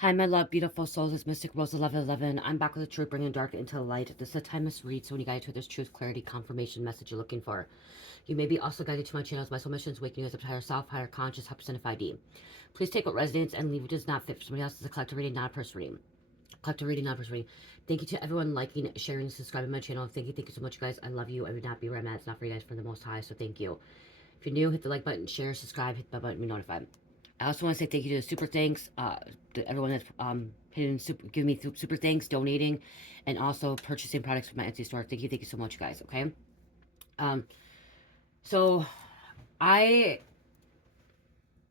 Hi, my love, beautiful souls. It's Mystic Rose 1111. I'm back with the truth, bringing dark into the light. This is a timeless read, so when you guide to this truth, clarity, confirmation message you're looking for. You may be also guided to my channels. My soul mission is waking you up to higher self, higher conscious, help percent of ID. Please take what resonates and leave what does not fit for somebody else. It's a collective reading, not a personal reading. Collective reading, not a personal reading. Thank you to everyone liking, sharing, subscribing to my channel. Thank you so much, guys. I love you. I would not be where I'm at. It's not for you guys, for the most high, so thank you. If you're new, hit the like button, share, subscribe, hit the bell button, be notified. I also want to say thank you to the super thanks, to everyone that's giving me super thanks, donating, and also purchasing products from my Etsy store. Thank you so much, guys. Okay. So I,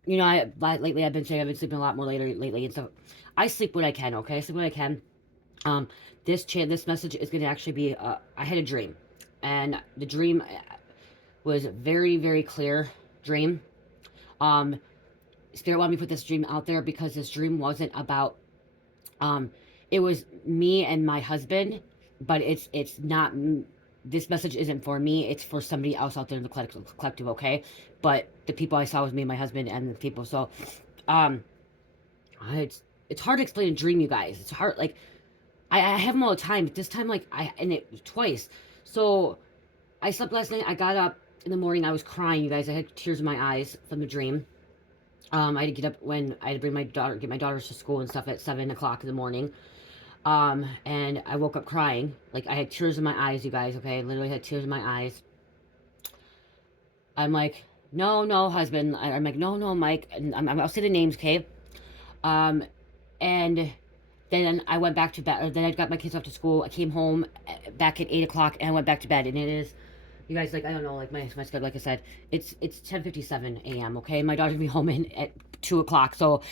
lately I've been saying I've been sleeping a lot more later lately and stuff. I sleep when I can. Okay, I sleep when I can. This message is going to actually be. I had a dream, and the dream was very, very clear dream. Spirit wanted me to put this dream out there because this dream wasn't about, it was me and my husband, but it's not, this message isn't for me, it's for somebody else out there in the collective, okay? But the people I saw was me and my husband and the people, so, it's hard to explain a dream, you guys. It's hard, like, I have them all the time, but this time, like, and it twice. So, I slept last night, I got up in the morning, I was crying, you guys, I had tears in my eyes from the dream. I had to get up when I had to bring my daughter, get my daughters to school and stuff at 7 o'clock in the morning. And I woke up crying. Like, I had tears in my eyes, you guys, okay? I literally had tears in my eyes. I'm like, no, husband. I'm like, no, Mike. And I'll say the names, okay? And then I went back to bed. Then I got my kids off to school. I came home back at 8 o'clock, and I went back to bed. And it is, you guys, like, I don't know, like, my schedule, like I said, it's 10:57 a.m., okay? My daughter will be home at 2 o'clock, so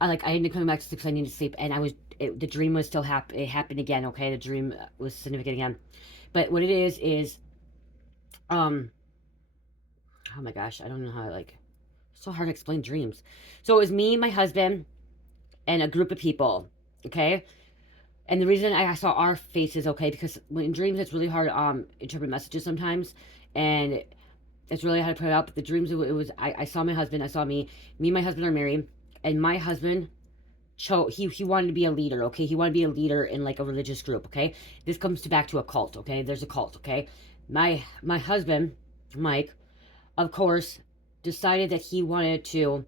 I ended up coming back to 6, I need to sleep, and the dream was still it happened again, okay? The dream was significant again. But what it is, oh my gosh, I don't know how, like, it's so hard to explain dreams. So it was me, my husband, and a group of people, okay? And the reason I saw our faces, okay, because in dreams it's really hard to interpret messages sometimes, and it's really hard to put it out. But the dreams, it was I saw my husband, I saw me and my husband are married, and my husband he wanted to be a leader, okay? He wanted to be a leader in like a religious group, okay? This comes back to a cult, okay? There's a cult, okay? My husband, Mike, of course, decided that he wanted to,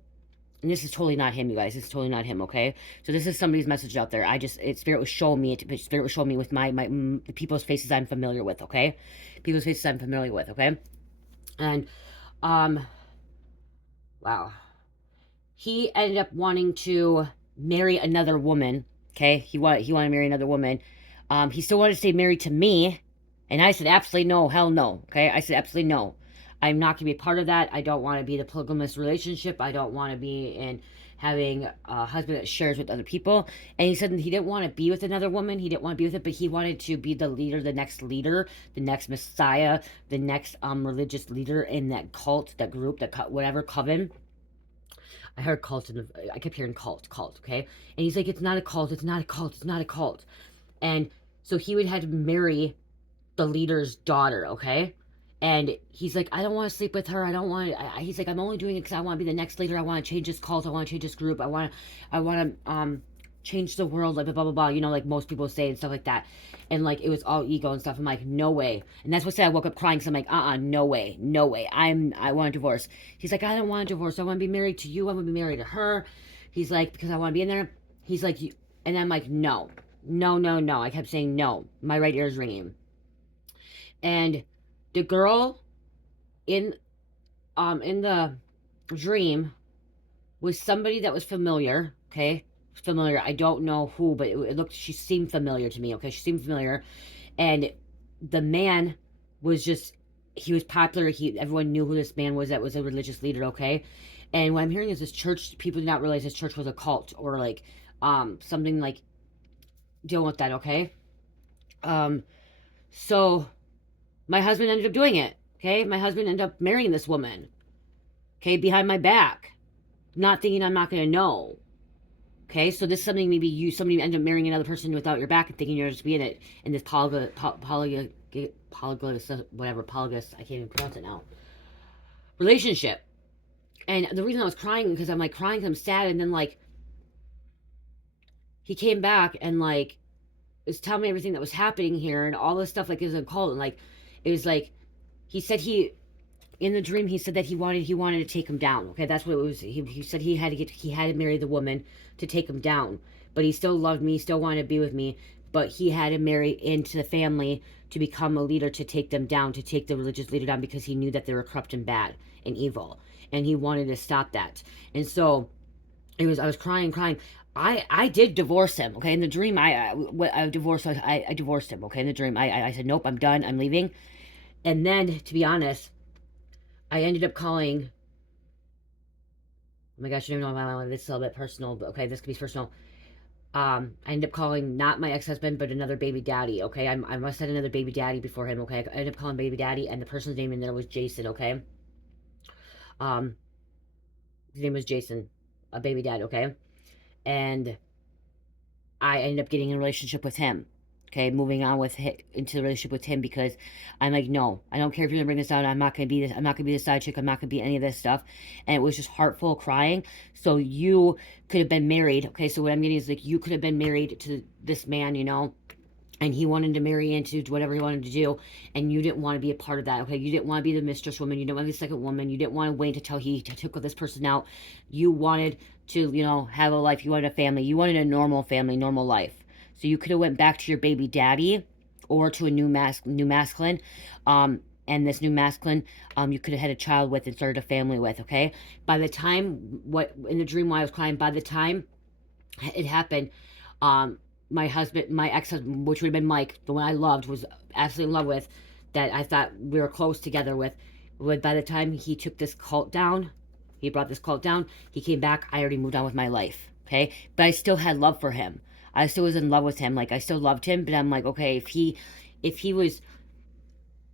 and this is totally not him, you guys. This is totally not him, okay? So this is somebody's message out there. Spirit was showing me it. Spirit was showing me with the people's faces I'm familiar with, okay? People's faces I'm familiar with, okay? And, wow. He ended up wanting to marry another woman, okay? He wanted to marry another woman. He still wanted to stay married to me, and I said absolutely no, hell no, okay? I said absolutely no. I'm not going to be a part of that. I don't want to be in a polygamous relationship. I don't want to be in having a husband that shares with other people. And he said he didn't want to be with another woman. He didn't want to be with it, but he wanted to be the leader, the next messiah, the next religious leader in that cult, that group, that whatever coven. I heard cult, I kept hearing cult, okay? And he's like, it's not a cult, it's not a cult, it's not a cult. And so he would have to marry the leader's daughter, okay? And he's like, I don't want to sleep with her. I don't want. He's like, I'm only doing it because I want to be the next leader. I want to change this cult. I want to change this group. I want to change the world. Like blah blah blah. You know, like most people say and stuff like that. And like it was all ego and stuff. I'm like, no way. And that's what I said. I woke up crying. So I'm like, no way, no way. I want a divorce. He's like, I don't want a divorce. I want to be married to you. I want to be married to her. He's like, because I want to be in there. He's like, and I'm like, no. I kept saying no. My right ear is ringing. And the girl in the dream was somebody that was familiar, okay? Familiar. I don't know who, but it looked, she seemed familiar to me, okay? She seemed familiar. And the man was just, he was popular. Everyone knew who this man was that was a religious leader, okay? And what I'm hearing is this church, people did not realize this church was a cult or like something like dealing with that, okay? So my husband ended up doing it, okay? My husband ended up marrying this woman, okay, behind my back, not thinking I'm not going to know, okay? So this is something maybe somebody ended up marrying another person without your back and thinking you're just being it in this polygynous, whatever, polygynous, I can't even pronounce it now, relationship. And the reason I was crying, because I'm like crying because I'm sad, and then like, he came back and like was telling me everything that was happening here and all this stuff, like it was a cult. And like it was like he said he in the dream he said that he wanted to take him down. Okay, that's what it was. He said he had to marry the woman to take him down, but he still loved me, still wanted to be with me, but he had to marry into the family to become a leader, to take them down, to take the religious leader down, because he knew that they were corrupt and bad and evil, and he wanted to stop that. And so I was crying. I did divorce him. Okay, in the dream I divorced. I divorced him. Okay, in the dream I said nope, I'm done, I'm leaving. And then, to be honest, I ended up calling. Oh my gosh, I don't know. This is a little bit personal, but okay, this could be personal. I ended up calling not my ex-husband, but another baby daddy. Okay, I must have had another baby daddy before him. Okay, I ended up calling baby daddy, and the person's name in there was Jason. Okay, um, his name was Jason, a baby dad. Okay, and I ended up getting in a relationship with him. Okay, moving on with into the relationship with him, because I'm like, no, I don't care if you're gonna bring this out. I'm not gonna be this. I'm not gonna be the side chick. I'm not gonna be any of this stuff. And it was just heartful crying. So you could have been married. Okay, so what I'm getting is like you could have been married to this man, and he wanted to marry into whatever he wanted to do, and you didn't want to be a part of that. Okay, you didn't want to be the mistress woman, you didn't want to be the second woman, you didn't want to wait until he took this person out. You wanted to, have a life. You wanted a family. You wanted a normal family, normal life. So you could have went back to your baby daddy, or to a new masculine, and this new masculine, you could have had a child with and started a family with. Okay, by the time, what in the dream while I was crying, by the time it happened, um my ex-husband, which would have been Mike, the one I loved, was absolutely in love with, that I thought we were close together with, by the time he took this cult down, he brought this cult down, he came back, I already moved on with my life. Okay, but I still had love for him. I still was in love with him. Like, I still loved him, but I'm like, okay, if he was,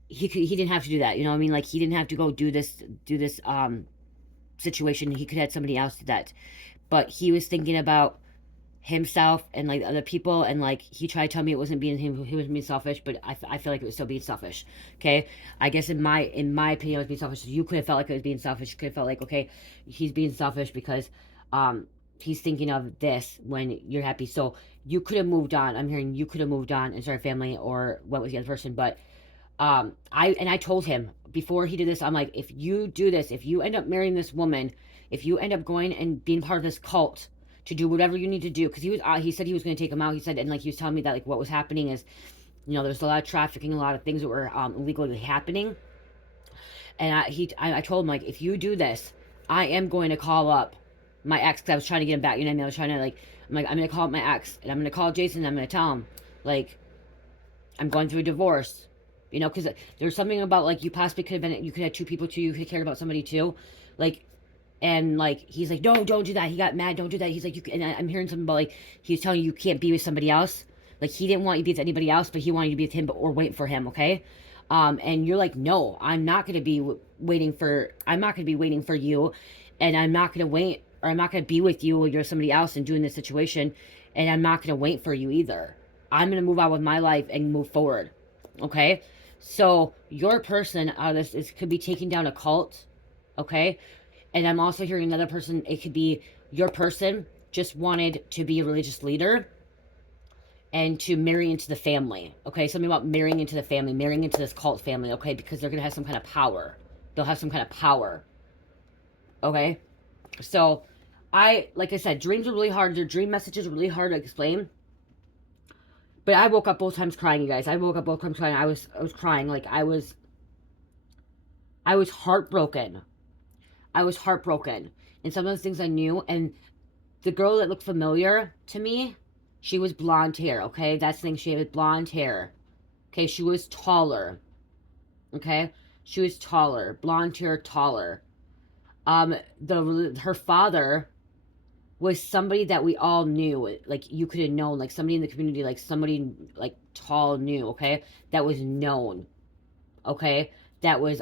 he didn't have to do that, you know what I mean? Like, he didn't have to go do this situation. He could have had somebody else do that, but he was thinking about himself and like other people, and like he tried to tell me it wasn't being him, he was being selfish, but I feel like it was still being selfish. Okay, I guess in my opinion it was being selfish. You could have felt like it was being selfish. You could have felt like, okay, he's being selfish because he's thinking of this when you're happy. So you could have moved on. I'm hearing you could have moved on and started a family or went with the other person. But I told him before he did this, I'm like, if you do this, if you end up marrying this woman, if you end up going and being part of this cult to do whatever you need to do, because he said he was going to take him out. He said, and like he was telling me that like what was happening is, there's a lot of trafficking, a lot of things that were illegally happening. And I told him, like, if you do this, I am going to call up my ex, because I was trying to get him back. You know what I mean? I was trying to like, I'm like, I'm going to call up my ex, and I'm going to call Jason, and I'm going to tell him, like, I'm going through a divorce. Because there's something about like you possibly could have been, you could have two people too, you could have cared about somebody too, like. And like he's like, no, don't do that. He got mad. Don't do that. He's like, and I'm hearing something about like he was telling you can't be with somebody else. Like he didn't want you to be with anybody else, but he wanted you to be with him, or wait for him. Okay, and you're like, no, I'm not gonna be waiting for. I'm not gonna be waiting for you, and I'm not gonna wait, or I'm not gonna be with you when you're somebody else and doing this situation, and I'm not gonna wait for you either. I'm gonna move on with my life and move forward. Okay, so your person out of this could be taking down a cult. Okay, and I'm also hearing another person, it could be your person just wanted to be a religious leader and to marry into the family. Okay, something about marrying into the family, marrying into this cult family. Okay, because they're gonna have some kind of power. They'll have some kind of power. Okay, so like I said, dreams are really hard. Their dream messages are really hard to explain. But I woke up both times crying, you guys. I woke up both times crying. I was crying. Like I was heartbroken. I was heartbroken. And some of those things I knew. And the girl that looked familiar to me, she was blonde hair, okay? That's the thing. She had blonde hair. Okay, she was taller. Okay? She was taller. Blonde hair, taller. Her father was somebody that we all knew. Like, you could have known. Like, somebody in the community. Like, somebody, like, tall knew, okay? That was known. Okay? That was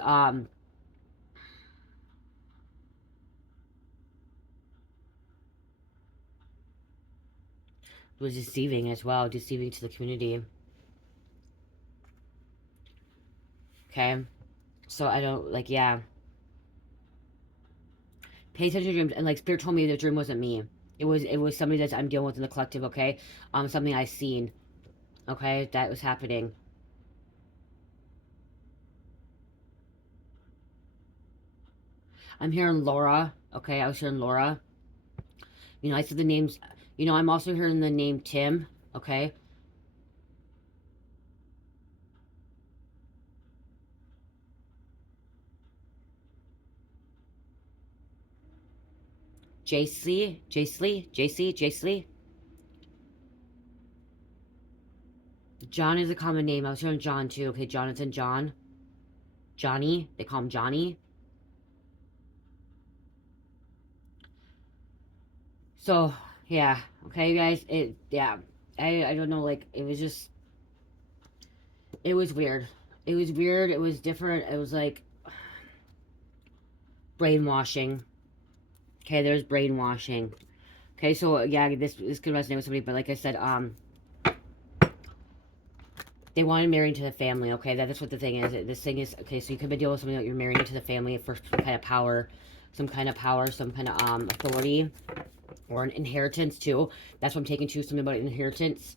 deceiving as well. Deceiving to the community. Okay? So, I don't, like, yeah. Pay attention to dreams. And, like, Spirit told me the dream wasn't me. It was somebody that I'm dealing with in the collective, okay? Something I seen, okay, that was happening. I'm hearing Laura, okay? I was hearing Laura. You know, I said the names. You know, I'm also hearing the name Tim, okay? Jacely. John is a common name. I was hearing John too, okay? Jonathan, John. Johnny. They call him Johnny. So, yeah. Okay, you guys. Yeah. I don't know, like, it was just, it was weird. It was weird. It was different. It was like brainwashing. Okay, there's brainwashing. Okay, so yeah, this could resonate with somebody, but like I said, they wanted married to the family. Okay, that's what the thing is. This thing is okay. So you could be dealing with somebody that you're married into the family for some kind of power, some kind of authority, or an inheritance too. That's what I'm taking too. Something about inheritance.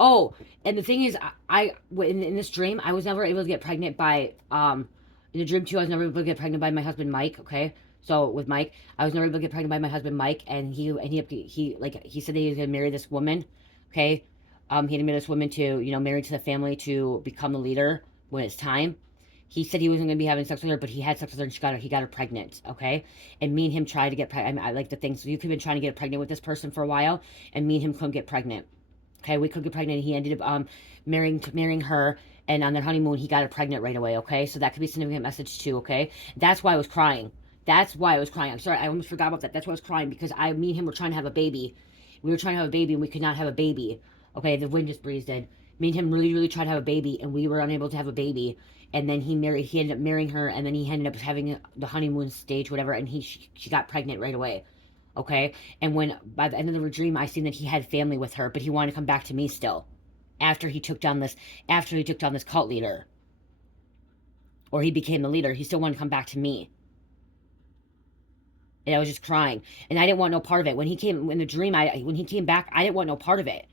Oh, and the thing is, in this dream, I was never able to get pregnant by in the dream too. I was never able to get pregnant by my husband Mike. Okay, so with Mike, I was never able to get pregnant by my husband Mike, and he said that he was gonna marry this woman. Okay, he had to marry this woman to marry to the family to become the leader when it's time. He said he wasn't gonna be having sex with her, but he had sex with her and he got her pregnant. Okay, and me and him tried to get pregnant. I like the thing. So you could have been trying to get pregnant with this person for a while, and me and him couldn't get pregnant. Okay, we could get pregnant. He ended up marrying her, and on their honeymoon, he got her pregnant right away. Okay, so that could be a significant message too. Okay, that's why I was crying. That's why I was crying. I'm sorry, I almost forgot about that. That's why I was crying because me and him were trying to have a baby. We were trying to have a baby, and we could not have a baby. Okay, the wind just breezed in. Me and him really, really tried to have a baby, and we were unable to have a baby. And then he ended up marrying her, and then he ended up having the honeymoon stage, whatever, and she got pregnant right away. Okay, and when by the end of the dream I seen that he had family with her, but he wanted to come back to me still after he took down this cult leader, or he became the leader. He still wanted to come back to me, and I was just crying, and I didn't want no part of it. When he came in the dream, when he came back, I didn't want no part of it.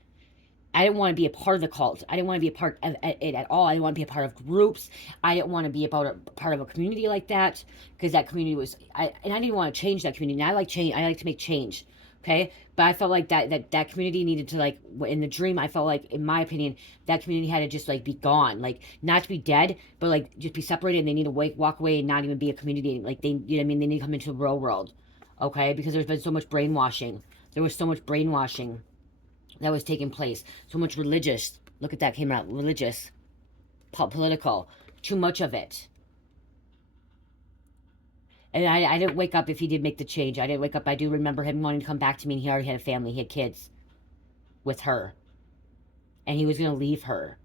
I didn't want to be a part of the cult. I didn't want to be a part of it at all. I didn't want to be a part of groups. I didn't want to be part of a community like that, because that community was and I didn't want to change that community. And I like change. I like to make change. Okay, but I felt like that community needed to, like, in the dream, I felt like, in my opinion, that community had to just, like, be gone, like, not to be dead, but, like, just be separated, and they need to walk away and not even be a community. Like, they, you know what I mean, they need to come into the real world. Okay, because there's been so much brainwashing. There was so much brainwashing that was taking place. So much religious. Look at that, came out. Religious. Political. Too much of it. And I didn't wake up if he did make the change. I didn't wake up. I do remember him wanting to come back to me, and he already had a family. He had kids with her. And he was going to leave her.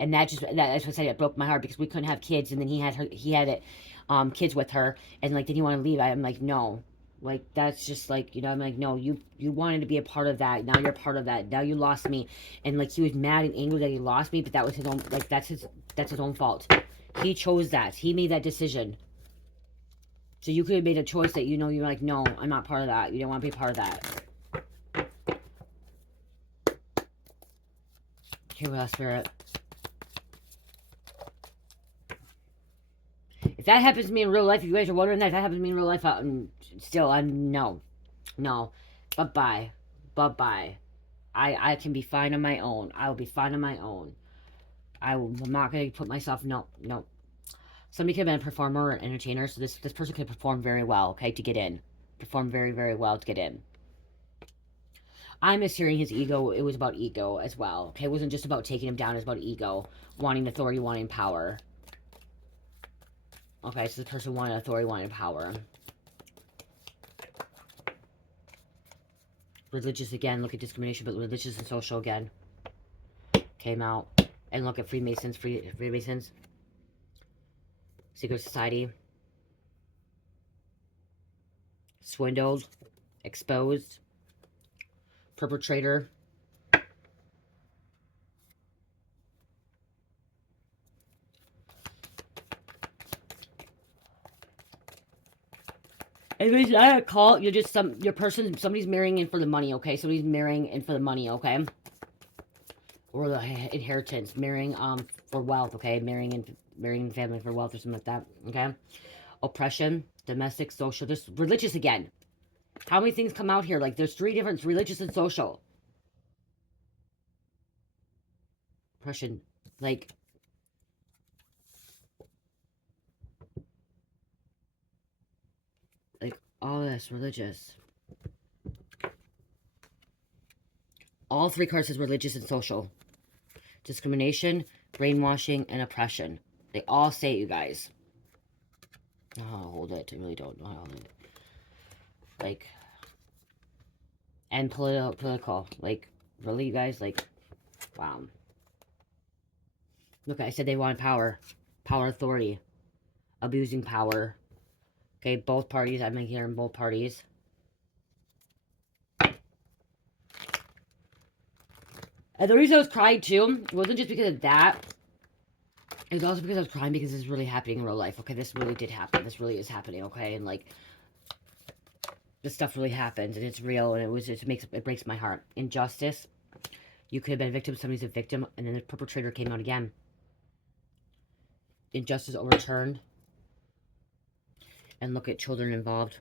And that's what I said. It broke my heart because we couldn't have kids. And then he had it, kids with her. And, like, did he want to leave? I'm like, no. Like, that's just, like, I'm like, no, you wanted to be a part of that. Now you're a part of that. Now you lost me. And, like, he was mad and angry that he lost me, but that was his own, like, that's his own fault. He chose that. He made that decision. So you could have made a choice that, you're like, no, I'm not part of that. You don't want to be a part of that. Okay, what else, Spirit? If that happens to me in real life, if you guys are wondering that, if that happens to me in real life, I'm no. Bye-bye. Bye-bye. I can be fine on my own. I will be fine on my own. I'm not going to put myself, no. Somebody could have been a performer or an entertainer, so this person could perform very well, okay, to get in. Perform very, very well to get in. I'm mishearing his ego. It was about ego as well, okay? It wasn't just about taking him down. It was about ego. Wanting authority, wanting power. Okay, so this person wanted authority, wanted power. Religious again. Look at discrimination, but religious and social again. Came out. And look at Freemasons. Freemasons. Secret Society. Swindled. Exposed. Perpetrator. Anyways, not a cult. You're just somebody's marrying in for the money, okay? Somebody's marrying in for the money, okay? Or the inheritance, marrying for wealth, okay? Marrying family for wealth or something like that, okay? Oppression, domestic, social, just religious again. How many things come out here? Like there's three different religious and social. Oppression, like all this religious. All three cards says religious and social. Discrimination, brainwashing, and oppression. They all say it, you guys. Oh, hold it. I really don't know how to. Like, and political. Like, really, you guys? Like, wow. Look, I said they want power. Power, authority. Abusing power. Okay, both parties. I'm hearing both parties. And the reason I was crying, too, wasn't just because of that. It was also because I was crying because this is really happening in real life. Okay, this really did happen. This really is happening, okay? And, like, this stuff really happens, and it's real, and it breaks my heart. Injustice. You could have been a victim, somebody's a victim, and then the perpetrator came out again. Injustice overturned. And look at children involved.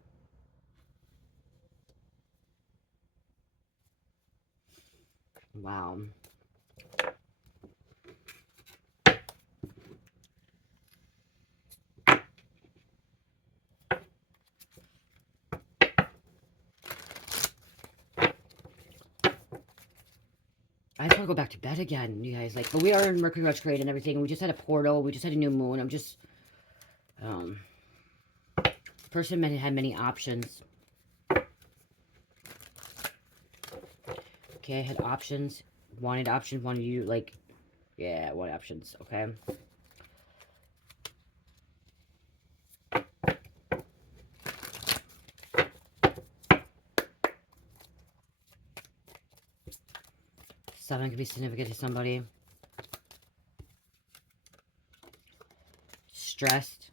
Wow. I just want to go back to bed again, you guys. Like, but we are in Mercury retrograde and everything. We just had a portal. We just had a new moon. I'm just, person had many options. Okay, I had options. Wanted options. Wanted you, like, yeah, wanted options. Okay. Seven could be significant to somebody. Stressed.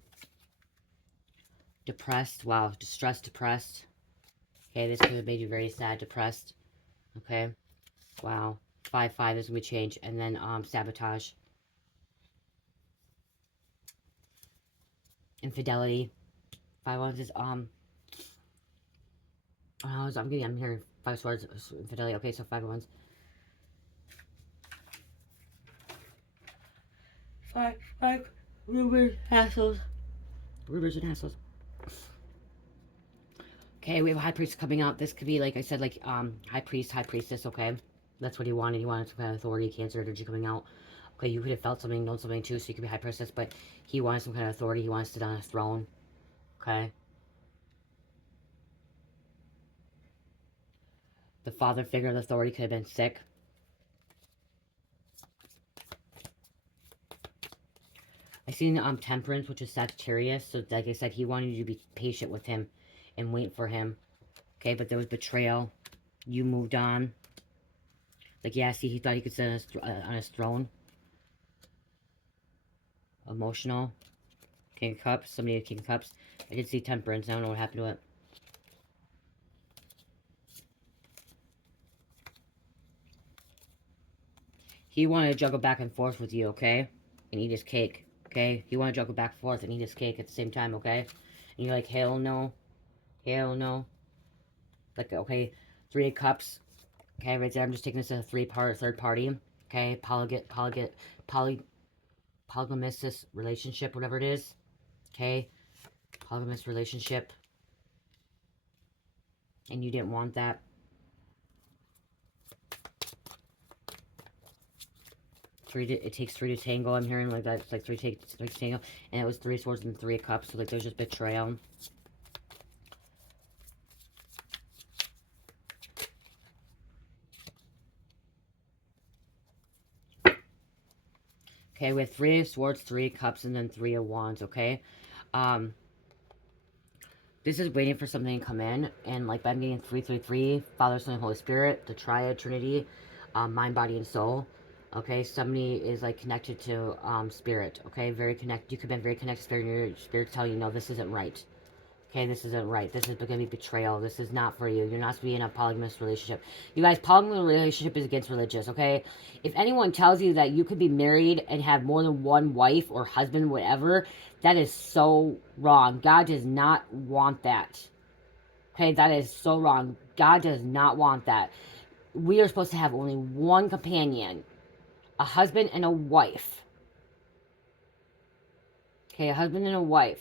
Depressed. Wow. Distressed, depressed. Okay, this could have made you very sad, depressed. Okay. Wow. 5-5 is going to be changed. And then, sabotage. Infidelity. 5 ones is, I'm hearing 5 swords, infidelity. Okay, so 5 ones. 5, rumors, hassles. Rumors and hassles. Okay, we have a high priest coming up. This could be, like I said, like, high priest, high priestess, okay? That's what he wanted. He wanted some kind of authority, Cancer energy coming out. Okay, you could have felt something, known something too, so you could be high priestess, but he wanted some kind of authority. He wanted to sit on a throne. Okay? The father figure of authority could have been sick. I seen Temperance, which is Sagittarius. So like I said, he wanted you to be patient with him and wait for him. Okay, but there was betrayal. You moved on. Like, yeah, see, he thought he could sit on his throne. Emotional. King of Cups. Somebody had King of Cups. I did see Temperance. I don't know what happened to it. He wanted to juggle back and forth with you, okay? And eat his cake, okay? He wanted to juggle back and forth and eat his cake at the same time, okay? And you're like, hell no. Hell no. Like, okay, 3 of Cups. Okay, right there. I'm just taking this as a third party. Okay, polygamous relationship, whatever it is. Okay, polygamous relationship. And you didn't want that. It takes 3 to tango. I'm hearing like that. It's like 3 takes to tango. And it was 3 swords and 3 cups. So like there's just betrayal. Okay, we have 3 swords, 3 cups, and then 3 of wands, okay? This is waiting for something to come in, and like I'm getting 333, Father, Son, and Holy Spirit, the Triad Trinity, mind, body, and soul. Okay, somebody is like connected to spirit. Okay, very connected. You could have been very connected to spirit, and your spirit's telling you, no, this isn't right. Okay, this isn't right. This is going to be betrayal. This is not for you. You're not supposed to be in a polygamous relationship. You guys, polygamous relationship is against religious, okay? If anyone tells you that you could be married and have more than one wife or husband, whatever, that is so wrong. God does not want that. Okay, that is so wrong. God does not want that. We are supposed to have only one companion, a husband and a wife. Okay, a husband and a wife.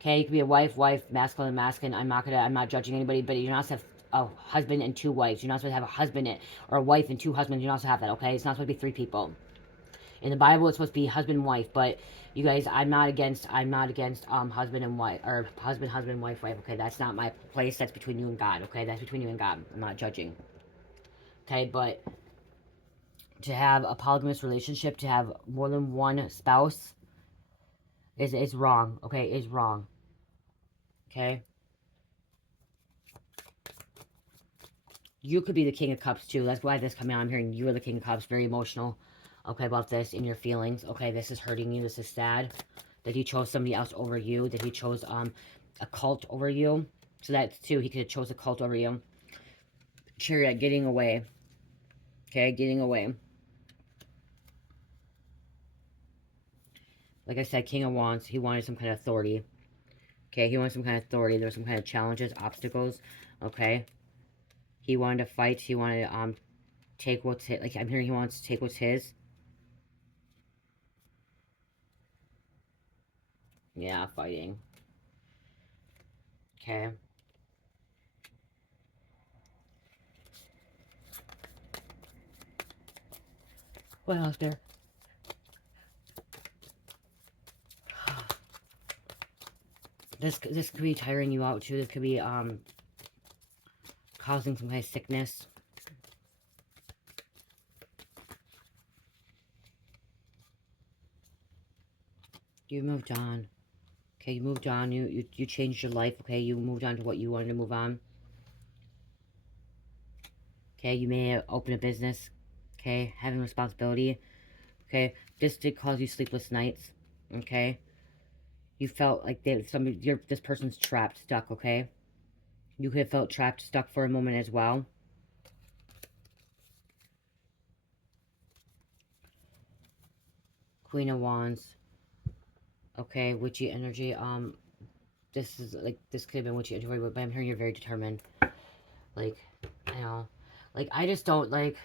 Okay, you could be a wife, masculine, masculine. I'm not judging anybody, but you're not supposed to have a husband and two wives. You're not supposed to have a husband or a wife and two husbands. You're not supposed to have that, okay? It's not supposed to be three people. In the Bible, it's supposed to be husband and wife, but you guys, I'm not against husband and wife, or husband, wife. Okay, that's not my place. That's between you and God, okay? That's between you and God. I'm not judging. Okay, but to have a polygamous relationship, to have more than one spouse, is wrong, okay? Is wrong. Okay? You could be the King of Cups, too. That's why this coming out. I'm hearing you are the King of Cups. Very emotional, okay, about this in your feelings. Okay, this is hurting you. This is sad that he chose somebody else over you. That he chose a cult over you. So that, too, he could have chose a cult over you. Chariot, getting away. Okay, getting away. Like I said, King of Wands, he wanted some kind of authority. Okay, he wanted some kind of authority. There were some kind of challenges, obstacles. Okay. He wanted to fight. He wanted to take what's his. Like, I'm hearing he wants to take what's his. Yeah, fighting. Okay. What else there? This could be tiring you out too. This could be causing some kind of sickness. You moved on. Okay, you moved on. You changed your life. Okay, you moved on to what you wanted to move on. Okay, you may have opened a business. Okay, having responsibility. Okay, this did cause you sleepless nights. Okay, you felt like this person's trapped, stuck. Okay, you could have felt trapped, stuck for a moment as well. Queen of Wands. Okay, witchy energy. This is like, this could have been witchy energy, but I'm hearing you're very determined. Like, I know, like, I just don't like.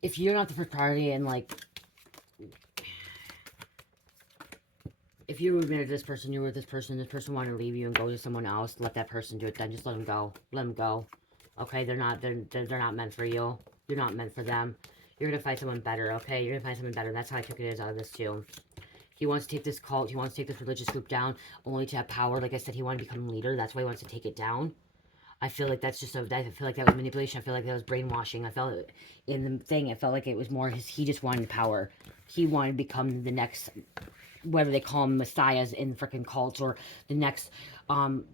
If you're not the first priority, and like, if you were married to this person, you were with this person wanted to leave you and go to someone else, let that person do it. Then just let them go. Let them go. Okay, they're not meant for you. You're not meant for them. You're gonna find someone better. Okay, you're gonna find someone better. That's how I took it as out of this too. He wants to take this cult. He wants to take this religious group down, only to have power. Like I said, he wanted to become a leader. That's why he wants to take it down. I feel like that's just I feel like that was manipulation. I feel like that was brainwashing. I felt it in the thing. I felt like it was more he just wanted power. He wanted to become the next, whether they call him messiahs in freaking cults, or the next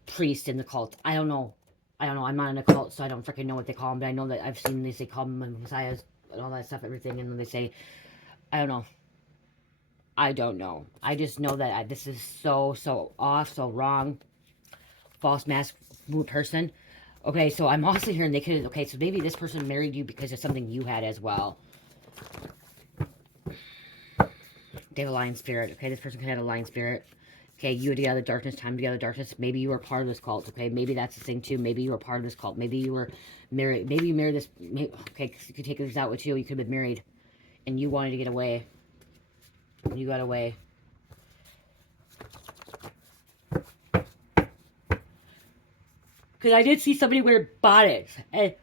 priest in the cult. I don't know. I'm not in a cult, so I don't freaking know what they call them. But I know that I've seen they call them messiahs and all that stuff, everything, and then they say, I don't know. I don't know. I just know that this is so off, so wrong. False mask person. Okay, so I'm also hearing they could. Okay, so maybe this person married you because of something you had as well. They have a lion spirit. Okay, this person could have a lion spirit. Okay, you were together, darkness, time together, darkness. Maybe you were part of this cult. Okay, maybe that's the thing too. Maybe you were part of this cult. Maybe you were married. Maybe you married this. Okay, you could take this out with you. You could have been married, and you wanted to get away. You got away. Because I did see somebody wear bonnets, and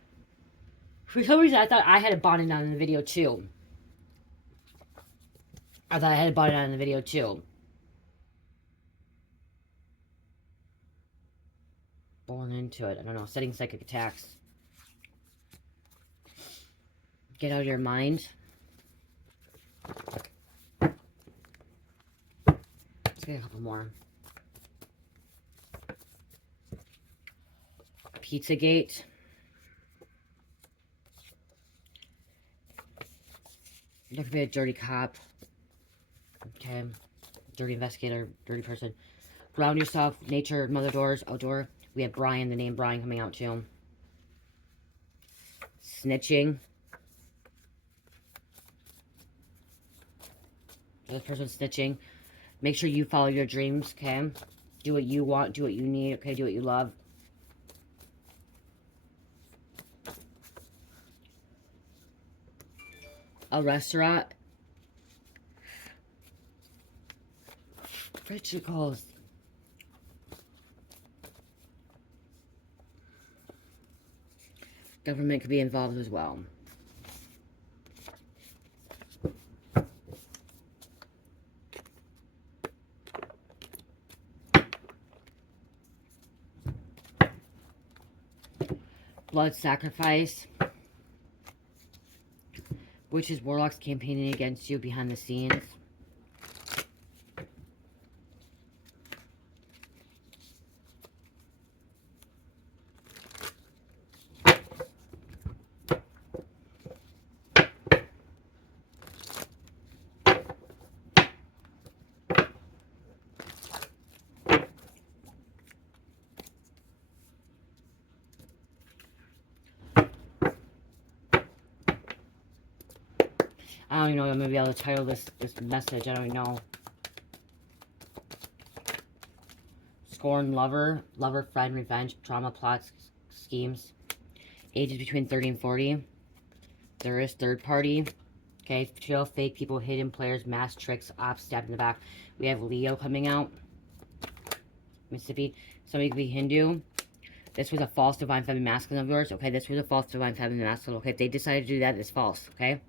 for some reason I thought I had a bonnet on in the video too. I thought I had a bonnet on in the video too. Born into it. I don't know. Setting psychic attacks. Get out of your mind. Let's get a couple more. Pizzagate. There could be a dirty cop. Okay. Dirty investigator, dirty person. Ground yourself, nature, mother doors, outdoor. We have Brian, the name Brian coming out too. Snitching. This person's snitching. Make sure you follow your dreams, okay? Do what you want, do what you need, okay? Do what you love. A restaurant. Rituals. Government could be involved as well. Blood sacrifice. Witches, warlocks campaigning against you behind the scenes. I don't even know if I'm going to be able to title this message. I don't even know. Scorn, lover, friend, revenge, trauma, plots, schemes. Ages between 30 and 40. There is third party. Okay, chill, fake people, hidden players, mass tricks, ops, stabbed in the back. We have Leo coming out. Mississippi. Somebody could be Hindu. This was a false divine feminine masculine of yours. Okay, this was a false divine feminine masculine. Okay, if they decided to do that, it's false. Okay?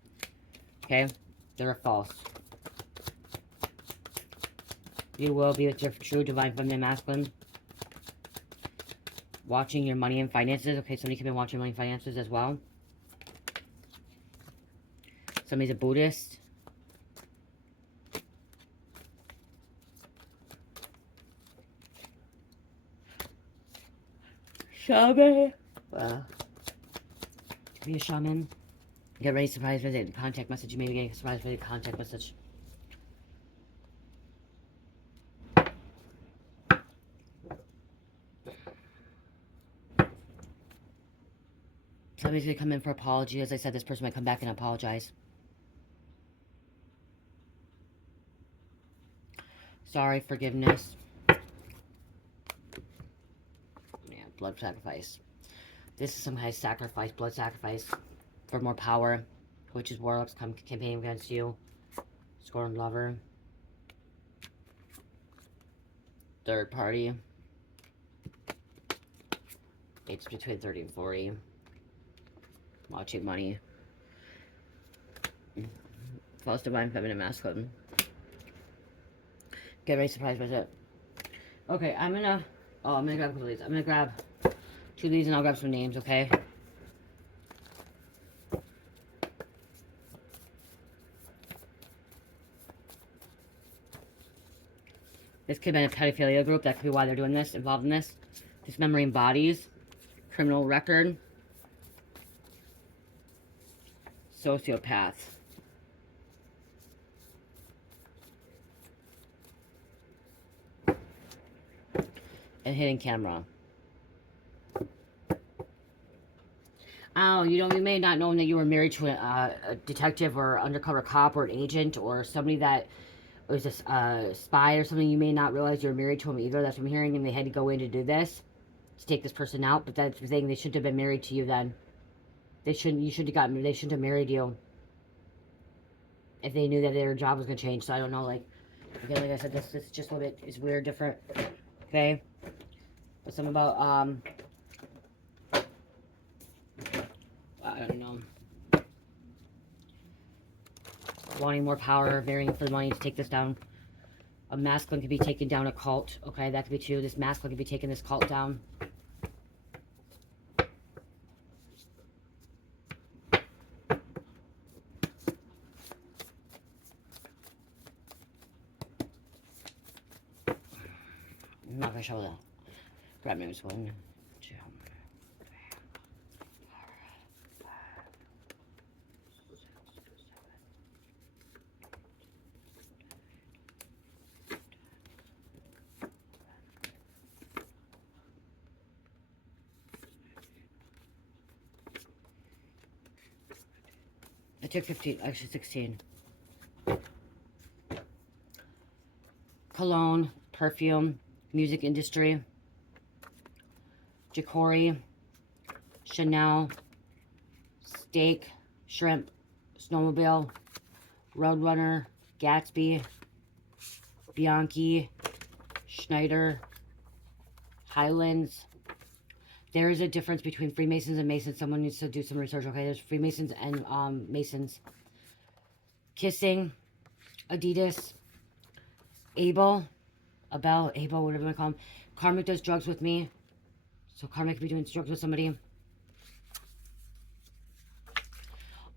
Okay? They're false. You will be with your true divine feminine masculine. Watching your money and finances. Okay, somebody could be watching money and finances as well. Somebody's a Buddhist. Shaman. Be a shaman. Get ready, surprise visit, contact message. You may be getting a surprise visit, contact message. Somebody's going to come in for apology. As I said, this person might come back and apologize. Sorry, forgiveness. Yeah, blood sacrifice. This is some kind of sacrifice, blood sacrifice for more power. Witches, warlocks come campaigning against you. Scorned lover. Third party. It's between 30 and 40. Watching money. False divine feminine masculine. Get ready, surprise visit. Okay, I'm gonna grab a couple of these. I'm gonna grab 2 of these and I'll grab some names, okay? This could have been a pedophilia group. That could be why they're doing this, involved in this. Dismembering bodies. Criminal record. Sociopath. And hidden camera. Oh, you may not know that you were married to a detective or undercover cop or an agent or somebody that was a spy or something. You may not realize you were married to him either. That's what I'm hearing, and they had to go in to do this, to take this person out. But that's the thing, they shouldn't have been married to you then. They shouldn't have married you if they knew that their job was going to change. So I don't know, like, again, like I said, this is just a little bit, it's weird, different, okay? But something about, I don't know. Wanting more power, varying for the money to take this down. A masculine could be taking down a cult. Okay, that could be true. This masculine could be taking this cult down. I'm not gonna show that. Grab me this 1, 2, 3, 4, 5, 6, 7, I took 15, actually 16. Cologne, perfume, music industry, Jacori, Chanel, steak, shrimp, snowmobile, Roadrunner, Gatsby, Bianchi, Schneider, Highlands. There is a difference between Freemasons and Masons. Someone needs to do some research. Okay, there's Freemasons and Masons. Kissing, Adidas, Abel, whatever you want to call him. Karmic does drugs with me. So Karmic could be doing drugs with somebody.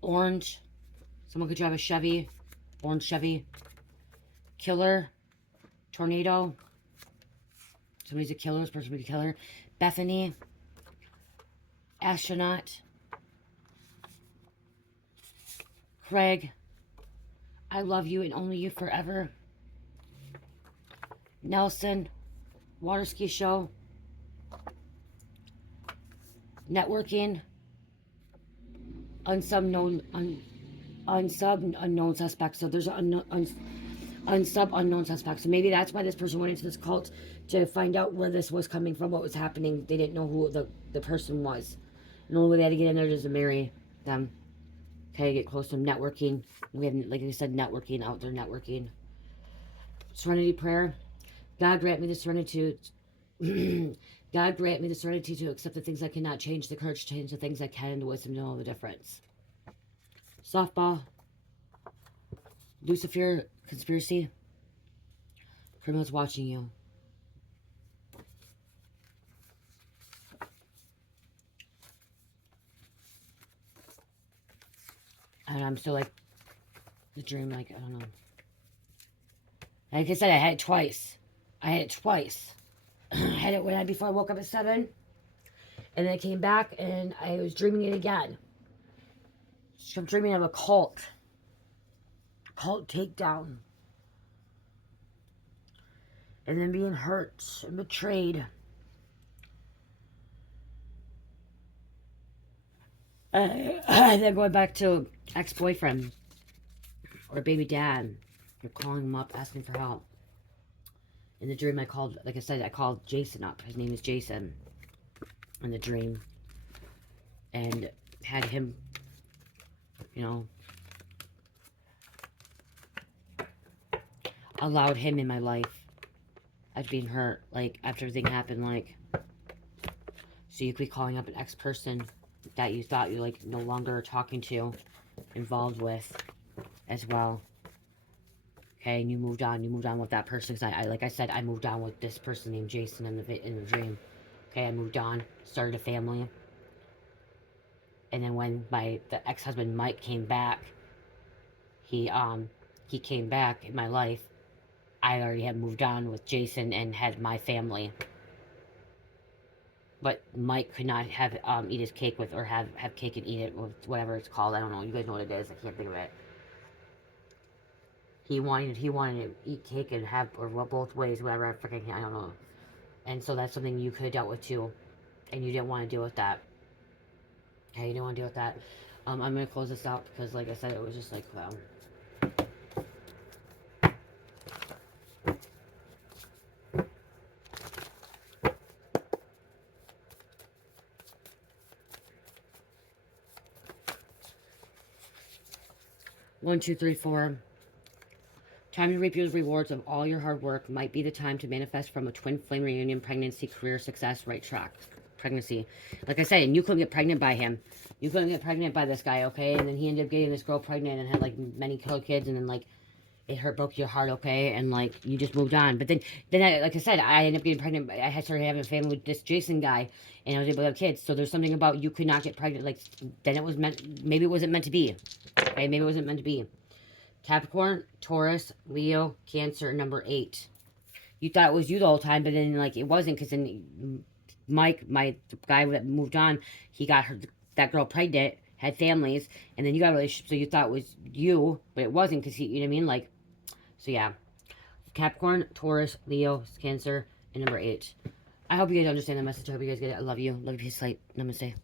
Orange. Someone could drive a Chevy. Orange Chevy. Killer. Tornado. Somebody's a killer. This person would be a killer. Bethany. Astronaut. Craig. I love you and only you forever. Nelson. Water ski show. Networking. Unknown suspects. So there's unknown suspects. So maybe that's why this person went into this cult, to find out where this was coming from, what was happening. They didn't know who the person was. And the only way they had to get in there is to marry them. Okay, get close to them. Networking. We have, like I said, networking out there, networking. Serenity prayer. God grant me the serenity to God grant me the serenity to accept the things I cannot change, the courage to change the things I can, and the wisdom to know the difference. Softball. Lucifer conspiracy. Criminals watching you. And I'm still like, the dream, like, I don't know. Like I said, I had it twice. I had it when before I woke up at 7. And then I came back and I was dreaming it again. So I'm dreaming of a cult. Cult takedown. And then being hurt and betrayed. And then going back to ex-boyfriend. Or baby dad. You're calling him up, asking for help. In the dream I called, like I said, I called Jason up. His name is Jason. In the dream. And had him, you know, allowed him in my life. I was being hurt, like, after everything happened, like, so you could be calling up an ex-person that you thought you, like, no longer talking to, involved with, as well. Okay, and you moved on with that person, because I like I said, I moved on with this person named Jason in the dream. Okay, I moved on, started a family, and then when the ex-husband Mike came back, he came back in my life. I already had moved on with Jason and had my family. But Mike could not have eat his cake with, or have cake and eat it with, whatever it's called. I don't know. You guys know what it is. I can't think of it. He wanted to eat cake and have, or both ways, whatever. I don't know. And so that's something you could have dealt with too, and you didn't want to deal with that. Okay, you didn't want to deal with that. I'm gonna close this out because, like I said, it was just like. 1, 2, 3, 4. Time to reap your rewards of all your hard work. Might be the time to manifest from a twin flame reunion, pregnancy, career, success, right track. Pregnancy. Like I said, and you couldn't get pregnant by him. You couldn't get pregnant by this guy, okay? And then he ended up getting this girl pregnant and had, like, many kids, and then, like, it broke your heart, okay? And, like, you just moved on. But then like I said, I ended up getting pregnant. I had started having a family with this Jason guy, and I was able to have kids. So there's something about you could not get pregnant. Like, then it was maybe it wasn't meant to be. Okay, maybe it wasn't meant to be. Capricorn, Taurus, Leo, Cancer, number 8. You thought it was you the whole time, but then, like, it wasn't, because then Mike, the guy that moved on, he got that girl pregnant, had families, and then you got a relationship, so you thought it was you, but it wasn't, because you know what I mean? Like, so yeah. Capricorn, Taurus, Leo, Cancer, and number 8. I hope you guys understand the message. I hope you guys get it. I love you. Love you. Peace, light. Namaste.